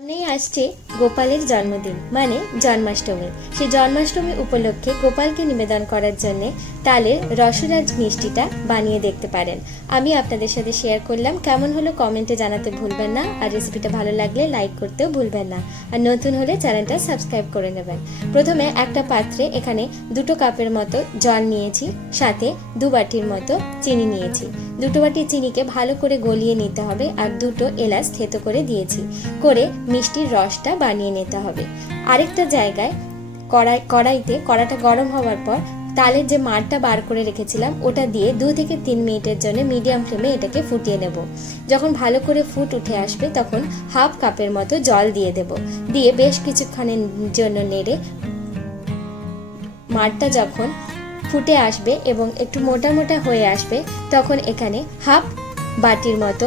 সামনেই আসছে গোপালের জন্মদিন মানে জন্মাষ্টমী। সেই জন্মাষ্টমী উপলক্ষে গোপালকে নিবেদন করার জন্য তালের রসরাজ মিষ্টিটা বানিয়ে দেখতে পারেন। আমি আপনাদের সাথে শেয়ার করলাম, কেমন হলো কমেন্টে জানাতে ভুলবেন না। আর রেসিপিটা ভালো লাগলে লাইক করতেও ভুলবেন না। আর নতুন হলে চ্যানেলটা সাবস্ক্রাইব করে নেবেন। প্রথমে একটা পাত্রে এখানে 2 কাপের মতো জল নিয়েছি, সাথে 2 বাটির মতো চিনি নিয়েছি। 2 বাটি চিনিকে ভালো করে গলিয়ে নিতে হবে আর 2 এলাচ থেতো করে দিয়েছি। করে মিষ্টির রসটা বানিয়ে নিতে হবে। আরেকটা জায়গায় কড়াইতে কড়াটা গরম হওয়ার পর তালের যে মাড়টা বার করে রেখেছিলাম ওটা দিয়ে 2 থেকে 3 মিনিটের জন্য মিডিয়াম ফ্লেমে এটাকে ফুটিয়ে নেব। যখন ভালো করে ফুট উঠে আসবে তখন হাফ কাপের মতো জল দিয়ে দেব। দিয়ে বেশ কিছুক্ষণের জন্য নেড়ে মাড়টা যখন ফুটে আসবে এবং একটু মোটা মোটা হয়ে আসবে তখন এখানে হাফ বাটির মতো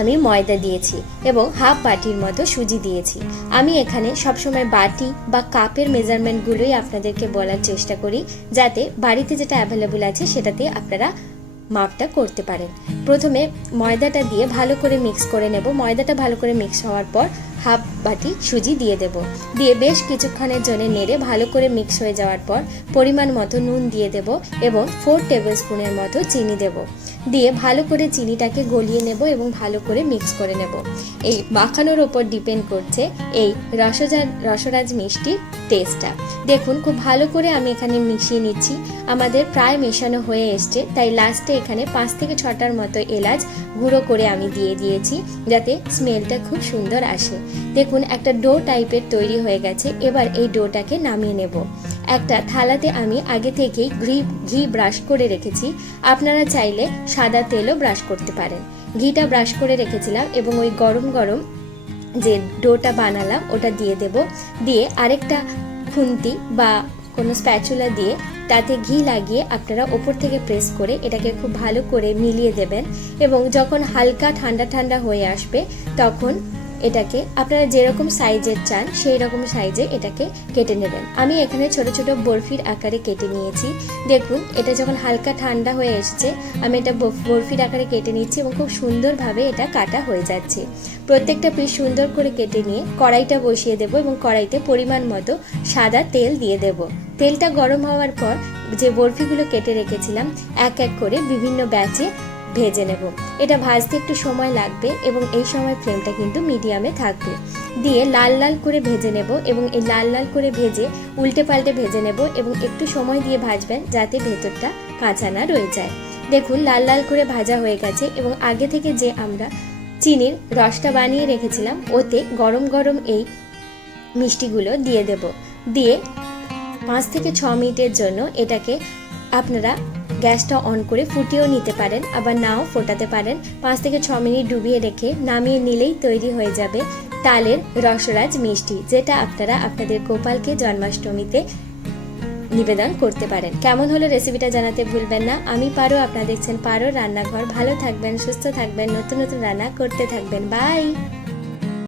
আমি ময়দা দিয়েছি এবং হাফ বাটির মতো সুজি দিয়েছি। আমি এখানে সবসময় বাটি বা কাপের মেজারমেন্টগুলোই আপনাদেরকে বলার চেষ্টা করি, যাতে বাড়িতে যেটা অ্যাভেলেবল আছে সেটাতে আপনারা মাপটা করতে পারেন। প্রথমে ময়দাটা দিয়ে ভালো করে মিক্স করে নেব। ময়দাটা ভালো করে মিক্স হওয়ার পর হাফ বাটি সুজি দিয়ে দেব। দিয়ে বেশ কিছুক্ষণের জন্য নেড়ে ভালো করে মিক্স হয়ে যাওয়ার পর পরিমাণ মতো নুন দিয়ে দেব এবং 4 টেবিল স্পুনের মতো চিনি দেব। দিয়ে ভালো করে চিনিটাকে গলিয়ে নেব এবং ভালো করে মিক্স করে নেব। এই মাখানোর ওপর ডিপেন্ড করছে এই রসরাজ মিষ্টির টেস্টটা। দেখুন খুব ভালো করে আমি এখানে মিশিয়ে নিচ্ছি। আমাদের প্রায় মেশানো হয়ে এসছে, তাই লাস্টে এখানে 5 থেকে 6টার মতো এলাচ গুঁড়ো করে আমি দিয়ে দিয়েছি, যাতে স্মেলটা খুব সুন্দর আসে। দেখুন একটা ডো টাইপের তৈরি হয়ে গেছে। এবার এই ডোটাকে নামিয়ে নেব। একটা থালাতে আমি আগে থেকেই ঘি ব্রাশ করে রেখেছি। আপনারা চাইলে সাদা তেলও ব্রাশ করতে পারেন। ঘিটা ব্রাশ করে রেখেছিলাম এবং ওই গরম গরম যে ডোটা বানালাম ওটা দিয়ে দেব। দিয়ে আরেকটা খুন্তি বা কোনো স্প্যাচুলা দিয়ে তাতে ঘি লাগিয়ে আপনারা ওপর থেকে প্রেস করে এটাকে খুব ভালো করে মিলিয়ে দেবেন এবং যখন হালকা ঠান্ডা ঠান্ডা হয়ে আসবে তখন এটাকে আপনারা যেরকম সাইজের চান সেই রকম সাইজে এটাকে কেটে নেবেন। আমি এখানে ছোট ছোট বরফির আকারে কেটে নিয়েছি। দেখুন এটা যখন হালকা ঠান্ডা হয়ে এসেছে আমি এটা বরফির আকারে কেটে নিচ্ছি এবং খুব সুন্দরভাবে এটা কাটা হয়ে যাচ্ছে। প্রত্যেকটা পিস সুন্দর করে কেটে নিয়ে কড়াইটা বসিয়ে দেব এবং কড়াইতে পরিমাণ মতো সাদা তেল দিয়ে দেব। তেলটা গরম হওয়ার পর যে বরফিগুলো কেটে রেখেছিলাম এক এক করে বিভিন্ন ব্যাচে ভেজে নেব। এটা ভাজতে একটু সময় লাগবে এবং এই সময় ফ্লেমটা কিন্তু মিডিয়ামে থাকবে। দিয়ে লাল লাল করে ভেজে নেব এবং এই লাল লাল করে ভেজে উল্টে পাল্টে ভেজে নেব এবং একটু সময় দিয়ে ভাজবেন যাতে ভেতরটা কাঁচা না রয়ে যায়। দেখুন লাল লাল করে ভাজা হয়ে গেছে এবং আগে থেকে যে আমরা চিনির রসটা বানিয়ে রেখেছিলাম ওতে গরম গরম এই মিষ্টিগুলো দিয়ে দেব। দিয়ে 5 থেকে 6 মিনিটের জন্য এটাকে আপনারা গ্যাসটা অন করে ফুটিয়েও নিতে পারেন, আবার নাও ফোটাতে পারেন। 5 থেকে 6 মিনিট ডুবিয়ে রেখে নামিয়ে নিলেই তৈরি হয়ে যাবে তালের রসরাজ মিষ্টি, যেটা আপনারা আপনাদের গোপালকে জন্মাষ্টমীতে নিবেদন করতে পারেন। কেমন হলো রেসিপিটা জানাতে ভুলবেন না। আমি পারো, আপনারা দেখছেন পারো রান্নাঘর। ভালো থাকবেন, সুস্থ থাকবেন, নতুন নতুন রান্না করতে থাকবেন। বাই।